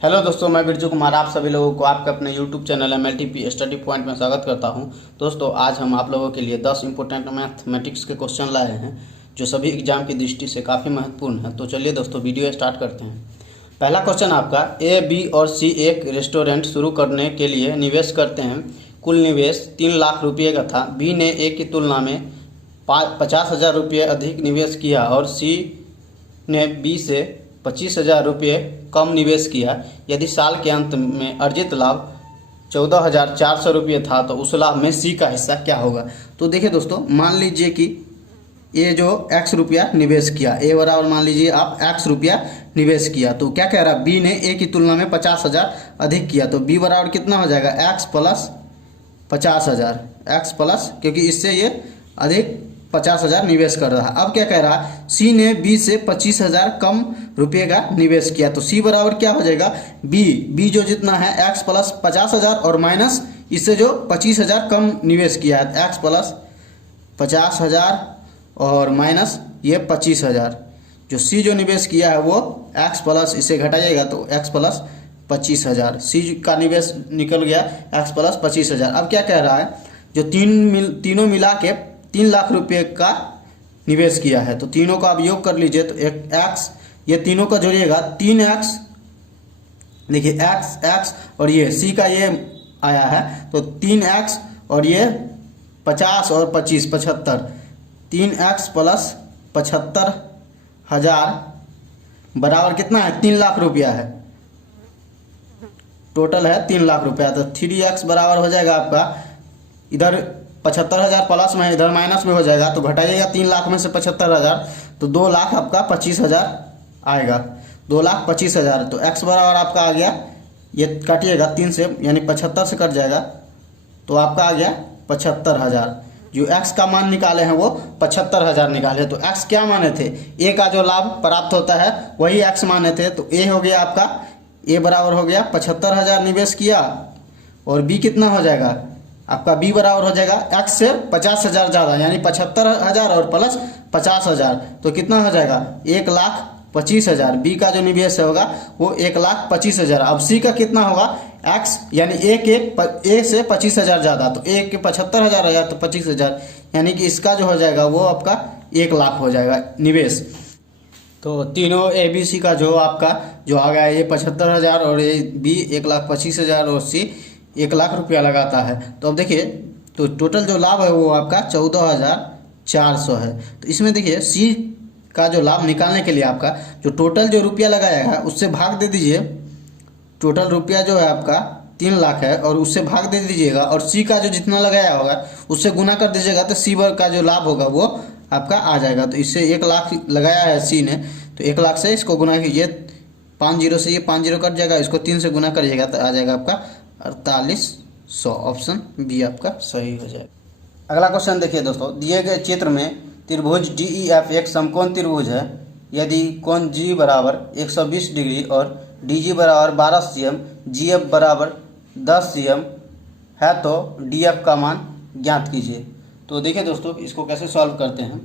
Hello दोस्तों, मैं बिरजू कुमार आप सभी लोगों को आपके अपने YouTube channel MLTP study point में स्वागत करता हूं। दोस्तों, आज हम आप लोगों के लिए 10 इंपॉर्टेंट मैथमेटिक्स के क्वेश्चन लाए हैं जो सभी एग्जाम की दृष्टि से काफ़ी महत्वपूर्ण है। तो चलिए दोस्तों, वीडियो स्टार्ट करते हैं। पहला क्वेश्चन आपका, ए, बी और सी एक रेस्टोरेंट शुरू करने के लिए निवेश करते हैं। कुल निवेश 3 लाख रुपये का था। बी ने ए की तुलना में 50,000 रुपये अधिक निवेश किया और सी ने बी से 25,000 रुपये कम निवेश किया। यदि साल के अंत में अर्जित लाभ 14,400 रुपये था तो उस लाभ में सी का हिस्सा क्या होगा। तो देखिए दोस्तों, मान लीजिए कि ये जो x रुपया निवेश किया, ए बराबर मान लीजिए आप x रुपया निवेश किया, तो क्या कह रहा है, बी ने ए की तुलना में 50,000 अधिक किया, तो बी बराबर कितना हो जाएगा, x प्लस 50,000, x प्लस, क्योंकि इससे ये अधिक 50,000 निवेश कर रहा है। अब क्या कह रहा है, सी ने बी से 25,000 कम रुपये का निवेश किया, तो सी बराबर क्या हो जाएगा, बी जो जितना है x प्लस 50,000 और माइनस इससे जो 25,000 कम निवेश किया है, x प्लस 50,000 और माइनस ये 25,000, जो सी जो निवेश किया है वो x प्लस इसे घटाइएगा तो x प्लस 25,000, सी का निवेश निकल गया x प्लस 25,000। अब क्या कह रहा है, जो तीनों मिला के 3 लाख रुपये का निवेश किया है, तो तीनों का आप योग कर लीजिए तो एक x, ये तीनों का जोड़िएगा 3x, देखिए x और ये c का ये आया है तो 3x और ये 50 और 25 75, 3x प्लस 75,000 बराबर कितना है, 3 लाख रुपया है, टोटल है 3 लाख रुपया। तो 3x बराबर हो जाएगा आपका, इधर 75,000 प्लस में इधर माइनस में हो जाएगा, तो घटाइएगा 3 लाख में से 75,000 तो 2 लाख आपका 25,000 आएगा, 2,25,000। तो x बराबर आपका आ गया, ये काटिएगा 3 से यानी 75 से कट जाएगा तो आपका आ गया 75,000। जो x का मान निकाले हैं वो 75,000 निकाले, तो x क्या माने थे, a का जो लाभ प्राप्त होता है वही x माने थे, तो a हो गया आपका, a बराबर हो गया 75,000 निवेश किया और b कितना हो जाएगा आपका, b बराबर हो जाएगा x से 50,000 ज़्यादा यानी 75,000 और प्लस 50,000 तो कितना हो जाएगा 1,25,000। b का जो निवेश होगा वो 1,25,000। अब c का कितना होगा, x यानी a से 25,000 ज़्यादा, तो a के 75,000 हो जाएगा तो 25,000, यानी कि इसका जो हो जाएगा वो आपका 1 लाख हो जाएगा निवेश। तो तीनों ए बी सी का जो आपका जो आ गया ये 75,000 और ए बी 1,25,000 और सी 1 लाख रुपया लगाता है। तो अब देखिए, तो टोटल जो लाभ है वो आपका 14,400 है। तो इसमें देखिए सी का जो लाभ निकालने के लिए आपका जो टोटल जो रुपया लगाया है उससे भाग दे दीजिए, टोटल रुपया जो है आपका 3 लाख है और उससे भाग दे दीजिएगा और सी का जो जितना लगाया होगा उससे गुना कर दीजिएगा, तो सी का जो लाभ होगा वो आपका आ जाएगा। तो इससे 1 लाख लगाया है सी ने, तो 1 लाख से इसको गुना कीजिए, 5 जीरो से ये 5 जीरो कट जाएगा, इसको 3 से गुना करिएगा तो आ जाएगा आपका 4800। ऑप्शन बी आपका सही हो जाएगा। अगला क्वेश्चन देखिए दोस्तों, दिए गए चित्र में त्रिभुज DEF एक समकोण त्रिभुज है। यदि कोण G बराबर 120 डिग्री और DG बराबर 12 cm, GF बराबर 10 cm है तो DF का मान ज्ञात कीजिए। तो देखिए दोस्तों, इसको कैसे सॉल्व करते हैं।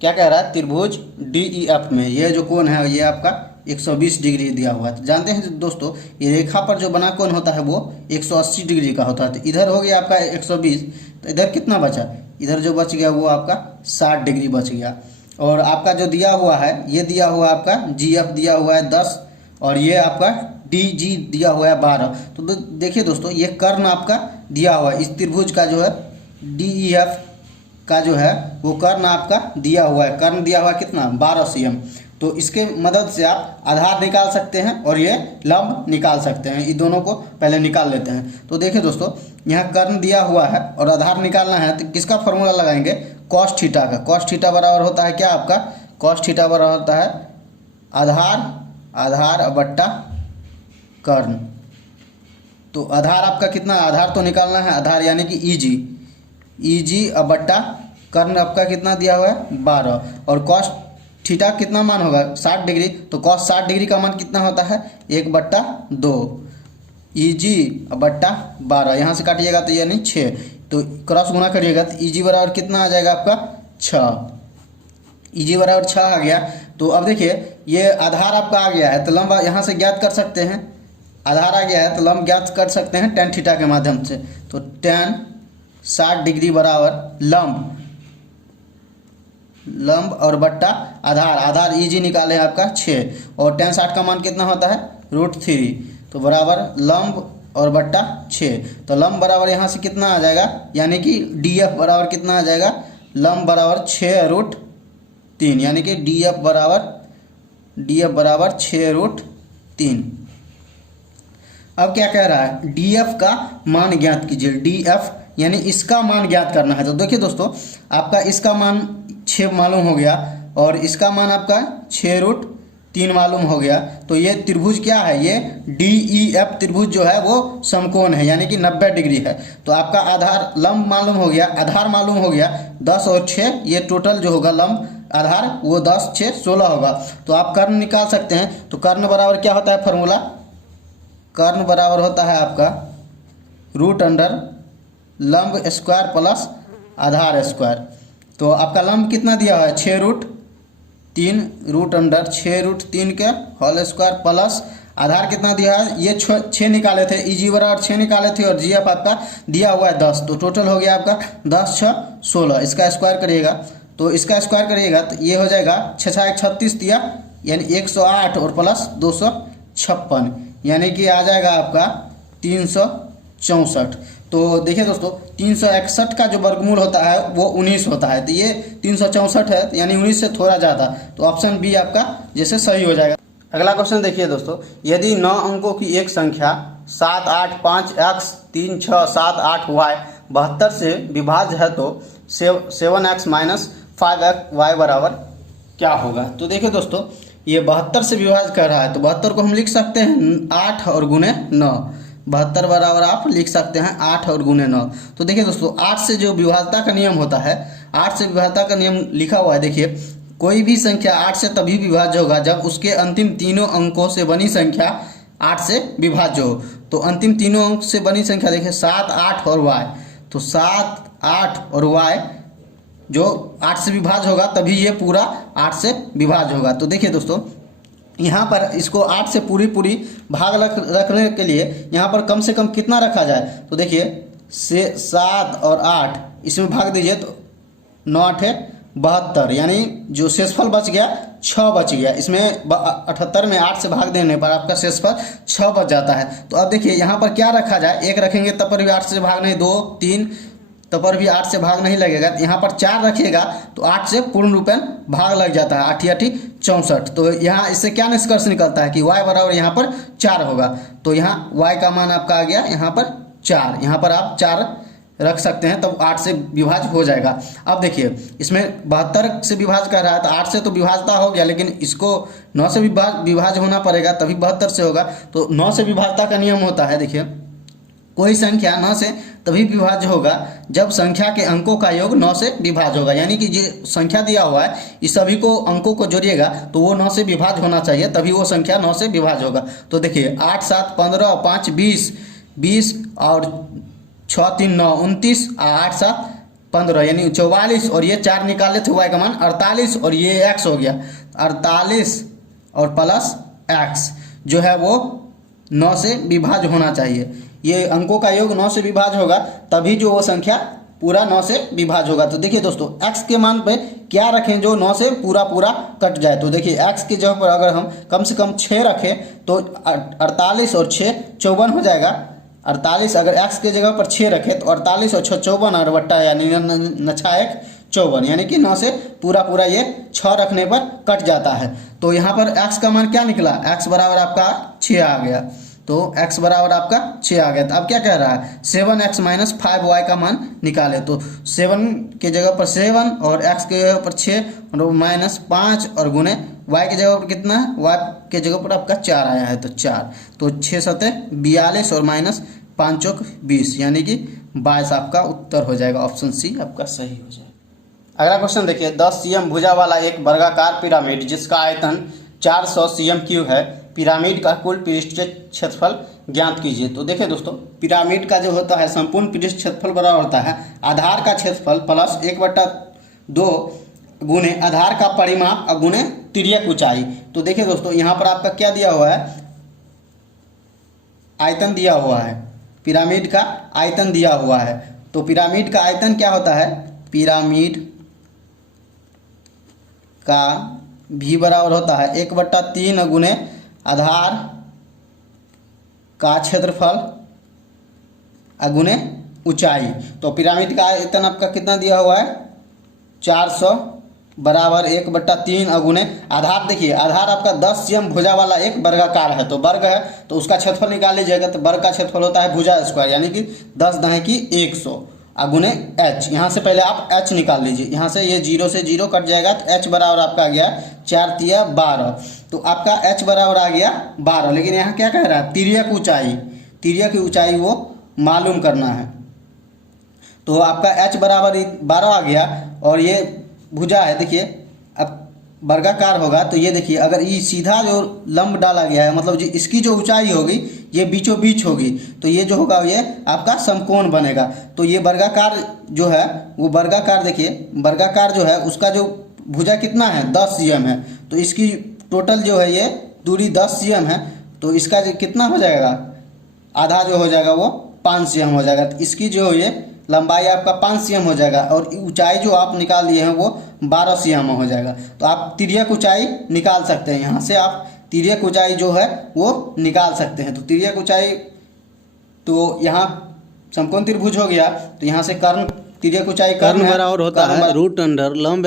क्या कह रहा है, त्रिभुज DEF में ये जो कोण है ये आपका 120 डिग्री दिया हुआ है। तो जानते हैं दोस्तों, ये रेखा पर जो बना कोण होता है वो 180 डिग्री का होता है। तो इधर हो गया आपका 120, तो इधर कितना बचा, इधर जो बच गया वो आपका 60 डिग्री बच गया। और आपका जो दिया हुआ है ये दिया हुआ आपका GF दिया हुआ है 10 और ये आपका DG दिया हुआ है 12। तो देखिए दोस्तों, ये कर्ण आपका दिया हुआ है, इस त्रिभुज का जो है DEF का जो है वो कर्ण आपका दिया हुआ है, कर्ण दिया हुआ है कितना 12 cm। तो इसके मदद से आप आधार निकाल सकते हैं और ये लंब निकाल सकते हैं। इन दोनों को पहले निकाल लेते हैं। तो देखिए दोस्तों, यहाँ कर्ण दिया हुआ है और आधार निकालना है तो किसका फॉर्मूला लगाएंगे, कॉस थीटा का। कॉस थीटा बराबर होता है क्या आपका, कॉस थीटा बराबर होता है आधार बट्टा कर्ण। तो आधार आपका कितना, आधार तो निकालना है, आधार यानी कि EG अब बट्टा कर्ण आपका कितना दिया हुआ है 12 और कॉस थीटा कितना मान होगा 60 डिग्री, तो कॉस 60 डिग्री का मान कितना होता है 1/2 EG बट्टा 12, यहाँ से काटिएगा तो यानी 6, तो क्रॉस गुना करिएगा तो EG बराबर कितना आ जाएगा आपका 6, EG बराबर 6 आ गया। तो अब देखिए ये आधार आपका आ गया है तो लंबा यहाँ से ज्ञात कर सकते हैं, आधार आ गया है तो लंब ज्ञात कर सकते हैं tan थीटा के माध्यम से। तो tan 60 डिग्री बराबर लंब और बट्टा आधार इजी निकाले हैं आपका 6 और tan 60 का मान कितना होता है √3। तो बराबर लंब और बट्टा 6। तो लंब बराबर यहाँ से कितना आ जाएगा, यानी कि DF बराबर कितना आ जाएगा, लंब बराबर 6√3, यानी कि DF बराबर 6√3। अब क्या कह रहा है, DF का मान ज्ञात कीजिए। DF यानी इसका मान ज्ञात करना है। तो देखिए दोस्तों, आपका इसका मान 6 मालूम हो गया और इसका मान आपका 6√3 मालूम हो गया। तो ये त्रिभुज क्या है, ये DEF त्रिभुज जो है वो समकोण है, यानी कि 90 डिग्री है। तो आपका आधार लंब मालूम हो गया, आधार मालूम हो गया 10 और 6, ये टोटल जो होगा लंब आधार वो 10 6 16 होगा। तो आप कर्ण निकाल सकते हैं। तो कर्ण बराबर क्या होता है फॉर्मूला, कर्ण बराबर होता है आपका √अंडर लंब स्क्वायर प्लस आधार स्क्वायर। तो आपका लंब कितना दिया है 6√3, √अंडर 6√3 के होल स्क्वायर प्लस आधार कितना दिया है, ये 6 निकाले थे, EG बराबर 6 निकाले थे और GF आपका दिया हुआ है 10। तो टोटल हो गया आपका 10 6 16। इसका स्क्वायर करिएगा, तो इसका स्क्वायर करिएगा तो ये हो जाएगा 6 6 36 दिया, यानी 108 और प्लस 256, यानी कि आ जाएगा आपका 364। तो देखिए दोस्तों, 361 का जो वर्गमूल होता है वो 19 होता है। तो ये 364 है, यानी 19 से थोड़ा ज़्यादा। तो ऑप्शन बी आपका जैसे सही हो जाएगा। अगला क्वेश्चन देखिए दोस्तों, यदि 9 अंकों की एक संख्या 7 8 5 x 3 6 7 8 y 72 से विभाज्य है तो 7x - 5y बराबर क्या होगा। तो देखिए दोस्तों, ये 72 से विभाज्य कर रहा है। तो 72 को हम लिख सकते हैं 8 और गुने 9। 72 बराबर आप लिख सकते हैं 8 और गुने 9। तो देखिए दोस्तों, 8 से जो विभाज्यता का नियम होता है, 8 से विभाज्यता का नियम लिखा हुआ है। देखिए, कोई भी संख्या 8 से तभी विभाज्य होगा जब उसके अंतिम तीनों अंकों से बनी संख्या 8 से विभाज्य हो। तो अंतिम तीनों अंक से बनी संख्या देखिए 7 8 और y। तो 7 8 और y जो 8 से विभाज्य होगा तभी ये पूरा 8 से विभाज्य होगा। तो देखिए दोस्तों, यहाँ पर इसको 8 से पूरी भाग रखने के लिए यहाँ पर कम से कम कितना रखा जाए। तो देखिए 7 और 8 इसमें भाग दीजिए तो 9 8 72, यानी जो शेषफल बच गया 6 बच गया। इसमें 78 में 8 से भाग देने पर आपका शेषफल 6 बच जाता है। तो अब देखिए यहाँ पर क्या रखा जाए, 1 रखेंगे तब पर भी 8 से भाग नहीं, 2 3 तब पर भी 8 से भाग नहीं लगेगा। यहाँ पर 4 रखिएगा तो 8 से पूर्ण रूपेण भाग लग जाता है, 8 8 64। तो यहाँ इससे क्या निष्कर्ष निकलता है कि y बराबर यहाँ पर 4 होगा। तो यहाँ y का मान आपका आ गया यहाँ पर 4। यहाँ पर आप 4 रख सकते हैं, तब 8 से विभाज्य हो जाएगा। अब देखिए, इसमें 72 से विभाज्य कर रहा है तो 8 से तो विभाज्यता हो गया, लेकिन इसको 9 से विभाज्य होना पड़ेगा तभी 72 से होगा। तो 9 से विभाज्यता का नियम होता है, देखिए कोई संख्या 9 से तभी विभाज्य होगा जब संख्या के अंकों का योग 9 से विभाज्य होगा। यानी कि जो संख्या दिया हुआ है इस सभी को अंकों को जोड़िएगा तो वो 9 से विभाज्य होना चाहिए, तभी वो संख्या 9 से विभाज्य होगा। तो देखिए 8 7 15 और 5 20 और 6 3 9 29 और 8 7 15, यानी 44 और ये 4 निकाले थे y का मान 48 और ये x हो गया 48 और प्लस x जो है वो 9 से विभाज्य होना चाहिए। ये अंकों का योग 9 से विभाज्य होगा तभी जो वो संख्या पूरा 9 से विभाज्य होगा। तो देखिए दोस्तों, x के मान पे क्या रखें जो 9 से पूरा कट जाए। तो देखिए x की जगह पर अगर हम कम से कम 6 रखें तो 48 और 6 54 हो जाएगा। 48 अगर x के जगह पर 6 रखें तो 48 और 6 54 और बट्टा यानी नछा 1 54, यानी कि 9 से पूरा ये 6 रखने पर कट जाता है। तो यहाँ पर x का मान क्या निकला, x बराबर आपका 6 आ गया। तो x बराबर आपका 6 आ गया। तो अब क्या कह रहा है, 7x - 5y का मान निकाले। तो 7 के जगह पर 7 और x के जगह पर 6 और -5 और गुने y की जगह पर कितना है, y के जगह पर आपका 4 आया है तो 4। तो 6 7 42 और -5 चौक 20, यानी कि 22 आपका उत्तर हो जाएगा। ऑप्शन सी आपका सही हो जाएगा। अगला क्वेश्चन देखिए, 10 cm भुजा वाला एक वर्गाकार पिरामिड जिसका आयतन 400 cm³ है, पिरामिड का कुल पृष्ठ क्षेत्रफल ज्ञात कीजिए। तो देखिए दोस्तों, पिरामिड का जो होता है संपूर्ण पृष्ठ क्षेत्रफल बराबर होता है आधार का क्षेत्रफल प्लस 1/2 गुने आधार का परिमाप और गुने तिर्यक ऊंचाई। तो देखिए दोस्तों, यहाँ पर आपका क्या दिया हुआ है, आयतन दिया हुआ है, पिरामिड का आयतन दिया हुआ है। तो पिरामिड का आयतन क्या होता है, पिरामिड का भी बराबर होता है 1/3 गुने आधार का क्षेत्रफल गुने ऊंचाई। तो पिरामिड का आयतन आपका कितना दिया हुआ है, 400 बराबर 1/3 गुने आधार। देखिए आधार आपका 10 cm भुजा वाला एक वर्गाकार है, तो वर्ग है तो उसका क्षेत्रफल निकाल लीजिएगा। तो वर्ग का क्षेत्रफल होता है भुजा स्क्वायर, यानी कि 10 दाएं की 100 गुने h। यहाँ से पहले आप h निकाल लीजिए, यहाँ से ये 0 से 0 कट जाएगा तो h बराबर आपका आ गया 4 तिया 12। तो आपका h बराबर आ गया 12। लेकिन यहाँ क्या कह रहा है, तिर्यक ऊंचाई, तिर्यक की ऊंचाई वो मालूम करना है। तो आपका h बराबर 12 आ गया और ये भुजा है। देखिए अब वर्गाकार होगा तो ये देखिए अगर ये सीधा जो लंब डाला गया है, मतलब इसकी जो ऊंचाई होगी ये बीचों बीच होगी, तो ये जो होगा ये आपका समकोण बनेगा। तो ये वर्गाकार जो है वो वर्गाकार, देखिए वर्गाकार जो है उसका जो भुजा कितना है 10 cm है, तो इसकी टोटल जो है ये दूरी 10 cm है। तो इसका जो कितना हो जाएगा, आधा जो हो जाएगा वो 5 cm हो जाएगा। तो इसकी जो ये लंबाई आपका 5 cm हो जाएगा और ऊंचाई जो आप निकाल लिए हैं वो 12 cm हो जाएगा। तो आप तिर्यक ऊंचाई निकाल सकते हैं, यहाँ से आप तिर्यक ऊंचाई जो है वो निकाल सकते हैं। तो तिर्यक ऊंचाई, तो यहाँ समकोण त्रिभुज हो गया, तो यहाँ से कर्ण, तिर्यक ऊंचाई कर्ण बराबर होता है √अंडर लंब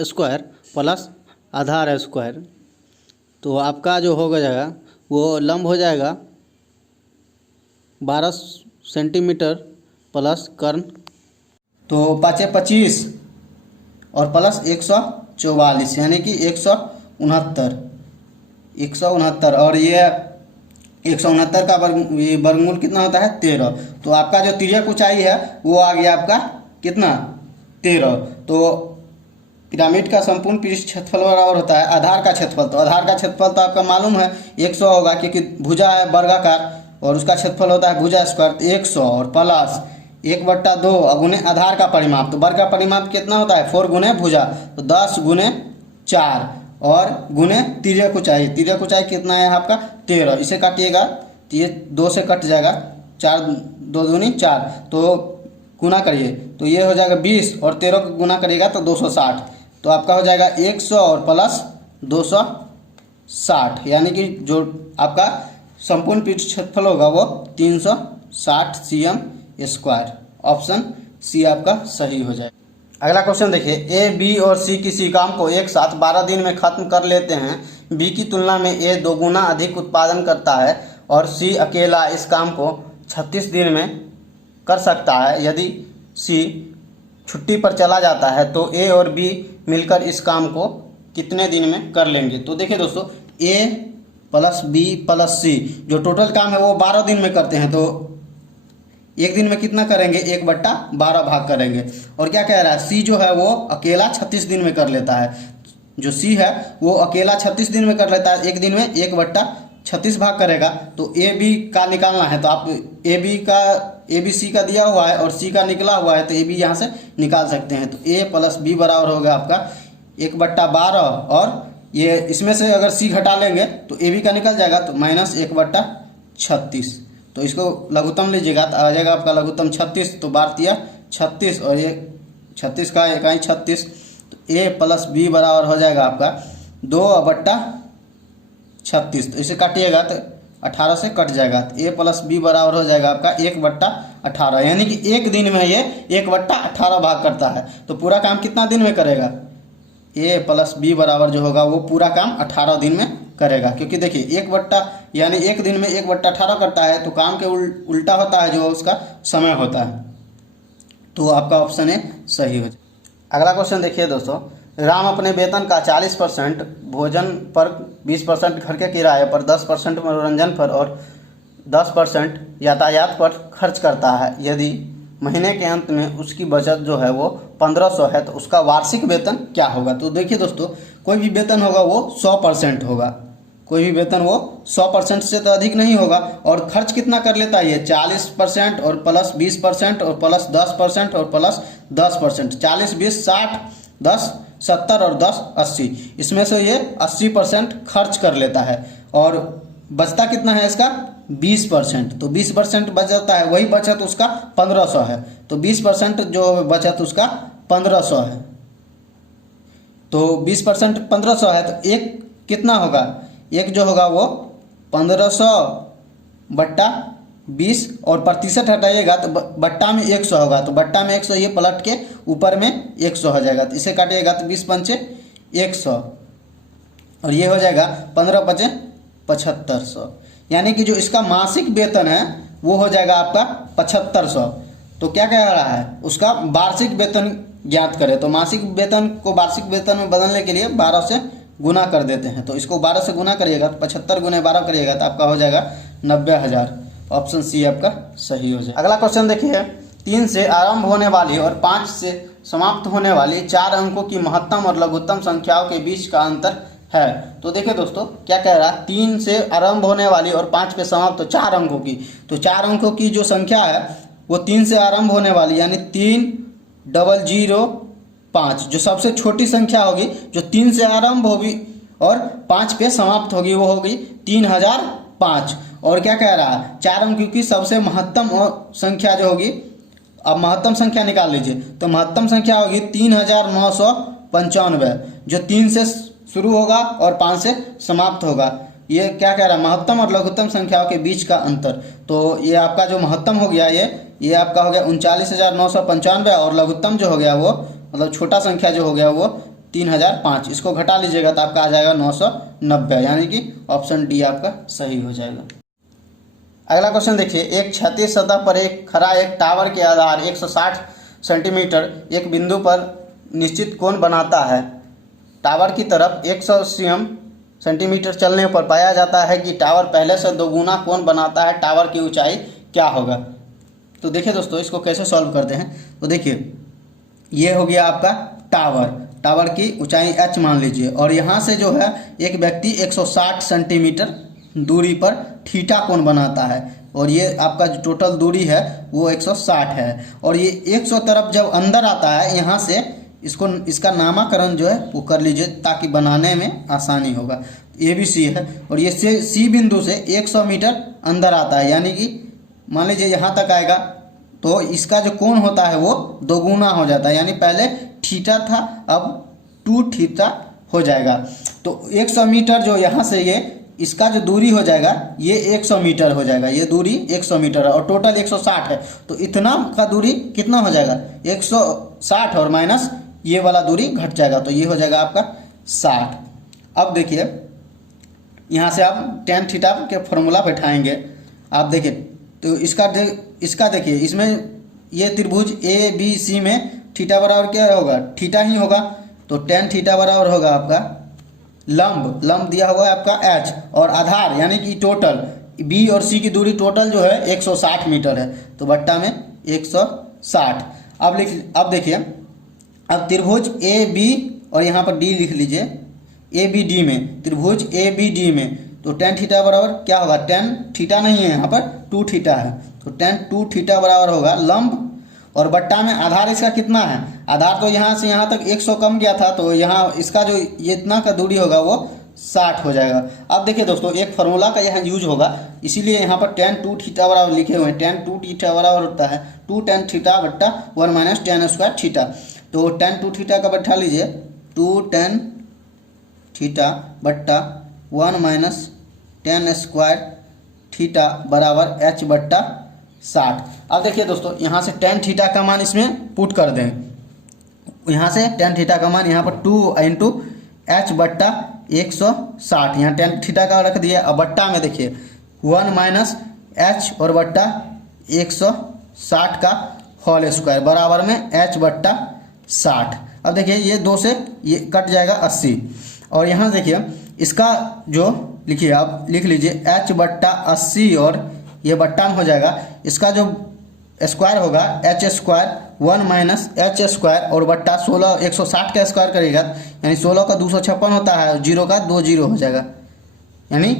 स्क्वायर प्लस आधार स्क्वायर। तो आपका जो हो जाएगा वो लंब हो जाएगा 12 सेंटीमीटर प्लस कर्ण, तो 5 25 और प्लस 144 यानी कि 169 और ये 169 का वर्गमूल कितना होता है 13। तो आपका जो तिर्यक ऊंचाई है वो आ गया आपका कितना 13। तो पिरामिड का संपूर्ण पृष्ठ क्षेत्रफल बराबर होता है आधार का क्षेत्रफल। तो आधार का क्षेत्रफल तो आपका मालूम है 100 होगा, क्योंकि भुजा है वर्गाकार और उसका क्षेत्रफल होता है भुजा स्क्वायर, तो 100 और प्लस 1/2 गुने आधार का परिमाप। तो वर्ग का परिमाप कितना होता है 4 गुने भुजा, तो 10 गुने 4 और गुने तिर्यक ऊंचाई। तिर्यक ऊंचाई कितना है आपका 13, इसे काटिएगा तो ये 2 से कट जाएगा, 4 2 दूनी 4, तो गुना करिए तो ये हो जाएगा 20 और 13 को गुना करिएगा तो 260। तो आपका हो जाएगा 100 और प्लस 260, यानी कि जो आपका संपूर्ण पृष्ठ क्षेत्रफल होगा वो 360 cm स्क्वायर। ऑप्शन सी आपका सही हो जाएगा। अगला क्वेश्चन देखिए, ए बी और सी किसी काम को एक साथ 12 दिन में खत्म कर लेते हैं। बी की तुलना में ए 2 गुना अधिक उत्पादन करता है और सी अकेला इस काम को 36 दिन में कर सकता है। यदि सी छुट्टी पर चला जाता है तो ए और बी मिलकर इस काम को कितने दिन में कर लेंगे। तो देखिए दोस्तों, ए प्लस बी प्लस सी जो टोटल काम है वो 12 दिन में करते हैं, तो एक दिन में कितना करेंगे 1/12 भाग करेंगे। और क्या कह रहा है, सी जो है वो अकेला 36 दिन में कर लेता है। जो सी है वो अकेला 36 दिन में कर लेता है, एक दिन में 1/36 भाग करेगा। तो ए बी का निकालना है, तो आप ए बी सी का दिया हुआ है और सी का निकला हुआ है, तो ए बी यहाँ से निकाल सकते हैं। तो ए प्लस बी बराबर होगा आपका 1/12 और ये इसमें से अगर सी घटा लेंगे तो ए बी का निकल जाएगा, तो माइनस 1/36। तो इसको लघुत्तम लीजिएगा तो आ जाएगा आपका लघुत्तम 36, तो 12 36 और ये 36 का इकाई 36। तो ए प्लस बी बराबर हो जाएगा आपका 2/36। तो इसे काटिएगा तो 18 से कट जाएगा, तो ए प्लस बी बराबर हो जाएगा आपका 1/18, यानी कि एक दिन में ये 1/18 भाग करता है। तो पूरा काम कितना दिन में करेगा, ए प्लस बी बराबर जो होगा वो पूरा काम 18 दिन में करेगा। क्योंकि देखिए यानी एक दिन में 1/18 करता है, तो काम के उल्टा होता है जो उसका समय होता है। तो आपका ऑप्शन ए सही हो जाए। अगला क्वेश्चन देखिए दोस्तों, राम अपने वेतन का 40% भोजन पर, 20% घर के किराए पर, 10% मनोरंजन पर और 10% यातायात पर खर्च करता है। यदि महीने के अंत में उसकी बचत जो है वो 1500 है तो उसका वार्षिक वेतन क्या होगा। तो देखिए दोस्तों, कोई भी वेतन होगा वो 100% होगा, कोई भी वेतन वो 100% से तो अधिक नहीं होगा। और खर्च कितना कर लेता है ये 40% और प्लस 20% और प्लस 10% और प्लस 10%, 40 20 60 10 70 और 10 80, इसमें से ये 80% खर्च कर लेता है। और बचता कितना है इसका 20%, तो 20% बच जाता है, वही बचत उसका 1500 है, तो 20% जो बचत उसका 1500 है, तो 20% 1500 है, तो एक कितना होगा, एक जो होगा वो 1500 बट्टा 20 और प्रतिशत हटाइएगा तो बट्टा में 100 होगा, तो बट्टा में 100 ये पलट के ऊपर में 100 हो जाएगा, तो इसे काटिएगा तो 20 पंचे 100 और ये हो जाएगा 15 पंचे 7500, यानी कि जो इसका मासिक वेतन है वो हो जाएगा आपका 7500। तो क्या कह रहा है, उसका वार्षिक वेतन ज्ञात करें, तो मासिक वेतन को वार्षिक वेतन में बदलने के लिए 12 से गुना कर देते हैं, तो इसको 12 से गुना करिएगा तो 75 गुने 12 करिएगा तो आपका हो जाएगा 90,000। ऑप्शन सी आपका सही हो जाएगा। अगला क्वेश्चन देखिए, 3 से आरंभ होने वाली और 5 से समाप्त होने वाली 4 अंकों की महत्तम और लघुत्तम संख्याओं के बीच का अंतर है। तो देखिए दोस्तों क्या कह रहा है, 3 से आरंभ होने वाली और 5 पे समाप्त, तो 4 अंकों की, तो 4 अंकों की जो संख्या है वो 3 से आरंभ होने वाली यानी 3005, जो सबसे छोटी संख्या होगी जो 3 से आरंभ होगी और 5 पे समाप्त होगी वो होगी 3005। और क्या कह रहा है, 4 अंकों की सबसे महत्तम संख्या जो होगी, अब महत्तम संख्या निकाल लीजिए, तो महत्तम संख्या होगी 3995, जो 3 से शुरू होगा और 5 से समाप्त होगा। ये क्या कह रहा है, महत्तम और लघुत्तम संख्याओं के बीच का अंतर, तो ये आपका जो महत्तम हो गया ये आपका हो गया 39,995 और लघुत्तम जो हो गया वो मतलब छोटा संख्या जो हो गया वो 3005, इसको घटा लीजिएगा तो आपका आ जाएगा 990, यानी कि ऑप्शन डी आपका सही हो जाएगा। अगला क्वेश्चन देखिए, एक क्षैतिज सतह पर एक खड़ा एक टावर के आधार 160 सेंटीमीटर एक बिंदु पर निश्चित कोण बनाता है। टावर की तरफ 100 सेंटीमीटर चलने पर पाया जाता है कि टावर पहले से 2 गुना कोण बनाता है, टावर की ऊंचाई क्या होगा। तो देखिए दोस्तों इसको कैसे सॉल्व करते हैं, तो देखिए ये हो गया आपका टावर की ऊंचाई h मान लीजिए, और यहाँ से जो है एक व्यक्ति 160 सेंटीमीटर दूरी पर थीटा कोण बनाता है, और ये आपका जो टोटल दूरी है वो 160 है, और ये 100 तरफ जब अंदर आता है यहाँ से इसका नामकरण जो है वो कर लीजिए ताकि बनाने में आसानी होगा। ये भी सी है और ये सी बिंदु से 100 मीटर अंदर आता है, यानी कि मान लीजिए यहाँ तक आएगा तो इसका जो कोण होता है वो 2 गुना हो जाता है, यानी पहले थीटा था अब 2 थीटा हो जाएगा। तो 100 मीटर जो यहाँ से ये इसका जो दूरी हो जाएगा ये 100 मीटर हो जाएगा, ये दूरी 100 मीटर है और टोटल 160 है, तो इतना का दूरी कितना हो जाएगा 160 और माइनस ये वाला दूरी घट जाएगा, तो ये हो जाएगा आपका 60। अब देखिए यहाँ से आप tan थीटा के फॉर्मूला बैठाएंगे, आप देखिए तो इसका देखिए इसमें ये त्रिभुज ABC में थीटा बराबर क्या होगा, थीटा ही होगा, तो tan थीटा बराबर होगा आपका लंब दिया हुआ है आपका h और आधार यानी कि टोटल B और C की दूरी टोटल जो है 160 मीटर है, तो बट्टा में 160। अब देखिए अब त्रिभुज AB और यहाँ पर D लिख लीजिए, ABD में त्रिभुज ABD में तो tan थीटा बराबर क्या होगा, tan थीटा नहीं है यहाँ पर 2 थीटा है, तो tan 2 थीटा बराबर होगा लंब और बट्टा में आधार इसका कितना है, आधार तो यहाँ से यहाँ तक 100 कम गया था, तो यहाँ इसका जो ये इतना का दूरी होगा वो 60 हो जाएगा। अब देखिए दोस्तों एक फार्मूला का यहाँ यूज होगा, इसीलिए यहाँ पर tan 2 थीटा बराबर लिखे हुए हैं, tan 2 थीटा बराबर होता है 2 tan थीटा बट्टा 1 माइनस tan स्क्वायर थीटा, तो tan 2 थीटा का बैठा लीजिए 2 tan थीटा बट्टा 1 माइनस tan स्क्वायर थीटा बराबर h बट्टा 60। अब देखिए दोस्तों यहाँ से tan थीटा का मान इसमें पुट कर दें, यहाँ से tan थीटा का मान यहाँ पर 2 इंटू h बट्टा 160, यहाँ tan थीटा का रख दिया, अब बट्टा में देखिए 1 माइनस h और बट्टा 160 का होल स्क्वायर बराबर में h बट्टा 60। अब देखिए ये 2 से ये कट जाएगा 80, और यहाँ देखिए इसका जो लिखिए आप लिख लीजिए h बट्टा 80 और ये बट्टा में हो जाएगा, इसका जो स्क्वायर होगा h square 1 minus h square और बट्टा 16 160 का स्क्वायर करेगा यानी 16 का 256 होता है, 0 का 2 0 हो जाएगा यानी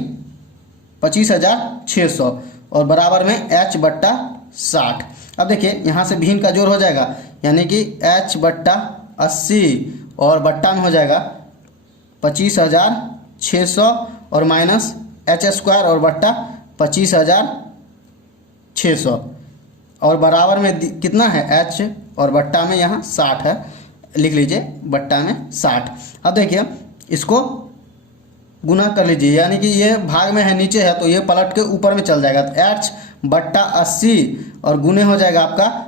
25,600 और बराबर में h बट्टा 60। अब देखिए यहाँ से भिन्न का जोड़ हो जाएगा यानी कि h बट्टा 80 और बट्टा में हो जाएगा 25,600 और माइनस एच स्क्वायर और बट्टा 25,600 और बराबर में कितना है एच और बट्टा में यहाँ 60 है, लिख लीजिए बट्टा में 60। अब देखिए इसको गुना कर लीजिए, यानी कि ये भाग में है नीचे है तो ये पलट के ऊपर में चल जाएगा, तो एच बट्टा 80 और गुने हो जाएगा आपका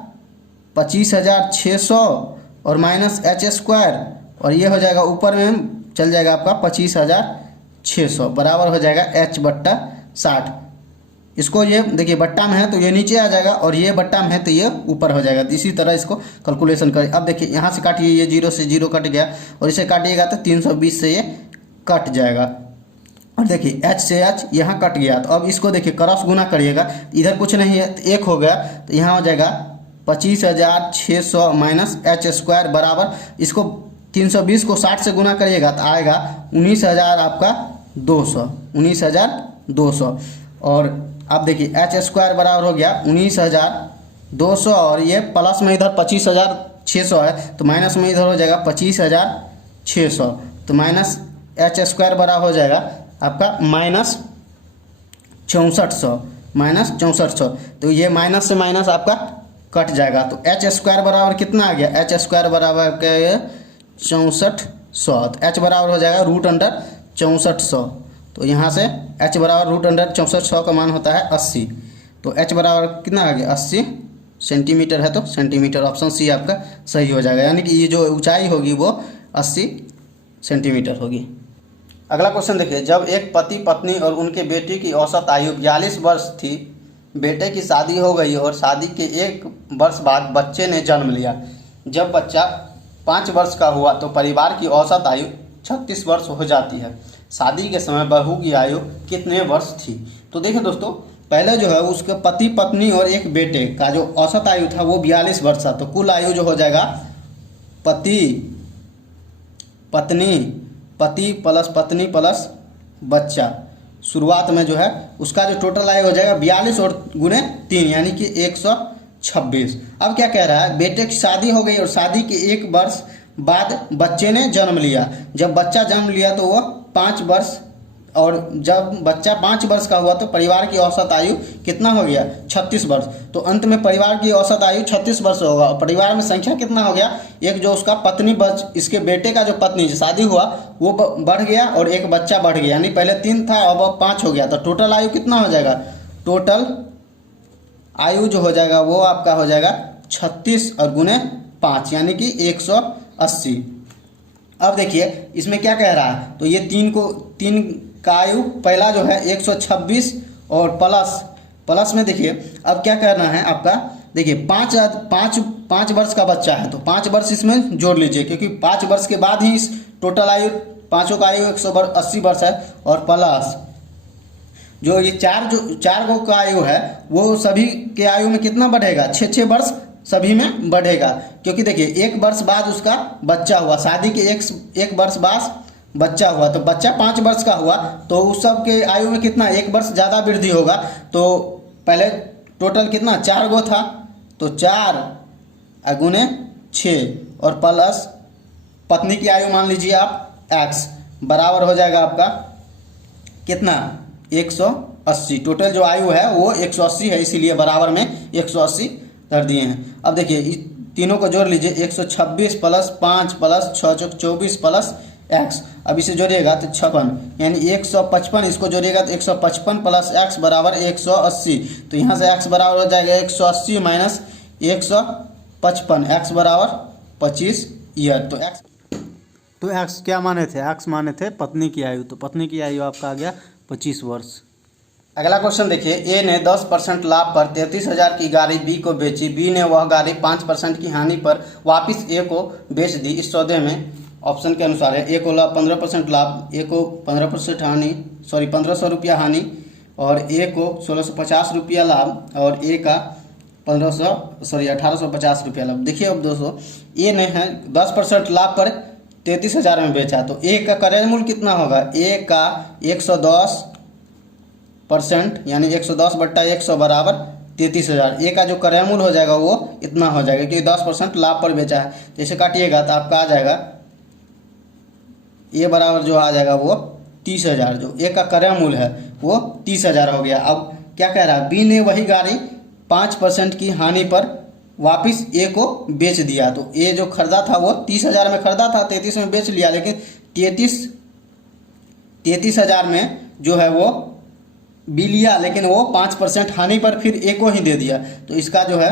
25,600 और माइनस एच स्क्वायर और ये हो जाएगा ऊपर में चल जाएगा आपका 25,600 बराबर हो जाएगा एच बट्टा 60। इसको ये देखिए बट्टा में है तो ये नीचे आ जाएगा और ये बट्टा में है तो ये ऊपर हो जाएगा। तो इसी तरह इसको कैलकुलेशन करें। अब देखिए यहाँ से काटिए, ये 0 से 0 कट गया और इसे काटिएगा तो 320 से ये कट जाएगा और देखिए एच से एच यहाँ कट गया। तो अब इसको देखिए क्रॉस गुना करिएगा, इधर कुछ नहीं है तो 1 हो गया, तो यहाँ हो जाएगा 25,600 माइनस एच स्क्वायर बराबर इसको 320 को 60 से गुना करिएगा तो आएगा 19,000 आपका 200, 19,200 और अब देखिए एच स्क्वायर बराबर हो गया 19,200 और ये प्लस में इधर 25,600 है तो माइनस में इधर हो जाएगा 25,600, तो माइनस एच स्क्वायर बराबर हो जाएगा आपका माइनस 6400, माइनस 6400, तो ये माइनस से माइनस आपका कट जाएगा। तो एच स्क्वायर बराबर कितना आ गया, एच स्क्वायर बराबर के 6400, तो एच बराबर हो जाएगा √6400, तो यहाँ से h बराबर √6400 का मान होता है 80, तो h बराबर कितना आ गया 80 सेंटीमीटर है तो सेंटीमीटर, ऑप्शन सी आपका सही हो जाएगा, यानी कि ये जो ऊंचाई होगी वो 80 सेंटीमीटर होगी। अगला क्वेश्चन देखिए, जब एक पति पत्नी और उनके बेटे की औसत आयु 42 वर्ष थी, बेटे की शादी हो गई और शादी के 1 वर्ष बाद बच्चे ने जन्म लिया। जब बच्चा 5 वर्ष का हुआ तो परिवार की औसत आयु 36 वर्ष हो जाती है। शादी के समय बहू की आयु कितने वर्ष थी? तो देखिए दोस्तों, पहले जो है उसके पति पत्नी और एक बेटे का जो औसत आयु था वो 42 वर्ष था, तो कुल आयु जो हो जाएगा पति प्लस पत्नी प्लस बच्चा, शुरुआत में जो है उसका जो टोटल आयु हो जाएगा 42 और गुने 3 यानी कि 126। अब क्या कह रहा है, बेटे की शादी हो गई और शादी के 1 वर्ष बाद बच्चे ने जन्म लिया। जब बच्चा जन्म लिया तो वो 5 वर्ष, और जब बच्चा 5 वर्ष का हुआ तो परिवार की औसत आयु कितना हो गया 36 वर्ष। तो अंत में परिवार की औसत आयु 36 वर्ष होगा और परिवार में संख्या कितना हो गया, एक जो उसका पत्नी इसके बेटे का जो पत्नी शादी हुआ वो बढ़ गया और एक बच्चा बढ़ गया, यानी पहले 3 था अब 5 हो गया, तो टोटल आयु कितना हो जाएगा, टोटल आयु जो हो जाएगा वो आपका हो जाएगा 36 और गुने 5 यानी कि 180। अब देखिए इसमें क्या कह रहा है, तो ये 3 का आयु पहला जो है 126 और प्लस में देखिए अब क्या करना है आपका, देखिए 5 वर्ष का बच्चा है तो 5 वर्ष इसमें जोड़ लीजिए, क्योंकि 5 वर्ष के बाद ही इस टोटल आयु पाँचों का आयु 180 वर्ष है, और प्लस जो ये 4 गो का आयु है वो सभी के आयु में कितना बढ़ेगा, 6 वर्ष सभी में बढ़ेगा, क्योंकि देखिए 1 वर्ष बाद उसका बच्चा हुआ, शादी के 1 वर्ष बाद बच्चा हुआ, तो बच्चा 5 वर्ष का हुआ तो उस सब के आयु में कितना 1 वर्ष ज़्यादा वृद्धि होगा। तो पहले टोटल कितना 4 गो था, तो 4 गुने 6 और प्लस पत्नी की आयु मान लीजिए आप x बराबर हो जाएगा आपका कितना 180। टोटल जो आयु है वो 180 है, इसीलिए बराबर में 180 कर दिए हैं। अब देखिए इस तीनों को जोड़ लीजिए, 126 प्लस 5 प्लस 6 24 प्लस x, अब इसे जोड़िएगा तो 56 यानी 155, इसको जोड़िएगा तो 155 प्लस x बराबर 180, तो यहाँ से x बराबर हो जाएगा 180 माइनस 155, x बराबर 25 ईयर। तो x क्या माने थे, x माने थे पत्नी की आयु, तो पत्नी की आयु आपका आ गया 25 वर्ष। अगला क्वेश्चन देखिए, ए ने 10% लाभ पर 33,000 की गाड़ी बी को बेची, बी ने वह गाड़ी 5% की हानि पर वापस ए को बेच दी। इस सौदे में ऑप्शन के अनुसार है, ए को 15% लाभ, ए को 15% हानि, 1500 रुपया हानि, और ए को 1650 रुपया लाभ और ए का 1850 रुपया लाभ। देखिए अब दोस्तों, ए ने है 10% लाभ पर 33,000 में बेचा, तो ए का क्रय मूल्य कितना होगा, ए का 110% यानी 110/100 बराबर 33,000। ए का जो क्रय मूल्य हो जाएगा वो इतना हो जाएगा, क्योंकि 10% लाभ पर बेचा है। जैसे काटिएगा तो आपका आ जाएगा ए बराबर जो आ जाएगा वो 30,000, जो ए का क्रय मूल्य है वो 30,000 हो गया। अब क्या कह रहा है, बी ने वही गाड़ी 5% की हानि पर वापस ए को बेच दिया। तो ए जो खरीदा था वो 30,000 में खरीदा था, 33 में बेच लिया, लेकिन 33,000 में जो है वो बी लिया, लेकिन वो 5% हानि पर फिर ए को ही दे दिया। तो इसका जो है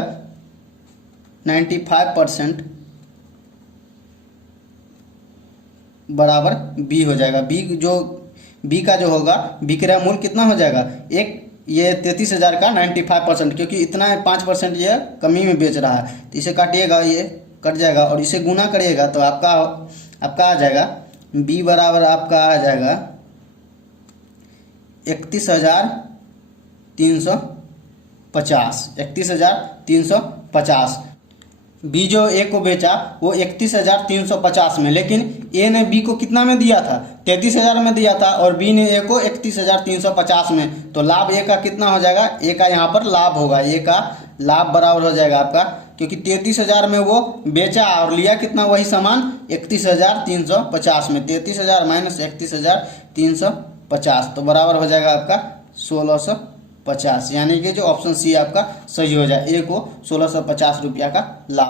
95% बराबर बी हो जाएगा। बी का जो होगा विक्रय मूल्य कितना हो जाएगा, ये 33,000 का 95%, क्योंकि इतना 5% ये कमी में बेच रहा है, तो इसे काटिएगा, ये कट जाएगा और इसे गुना करिएगा तो आपका आ जाएगा बी बराबर आपका आ जाएगा 31,350। बी जो ए को बेचा वो 31,350 में, लेकिन ए ने बी को कितना में दिया था, 33,000 में दिया था, और बी ने ए को 31,350 में। तो लाभ ए का कितना हो जाएगा, ए का यहाँ पर लाभ होगा, ए का लाभ बराबर हो जाएगा आपका, क्योंकि 33,000 में वो बेचा और लिया कितना, वही सामान 31,350 में। 33,000 माइनस 31,350 तो बराबर हो जाएगा आपका 1,650, यानी कि जो ऑप्शन सी आपका सही हो जाए, ए को 1,650 रुपया का लाभ।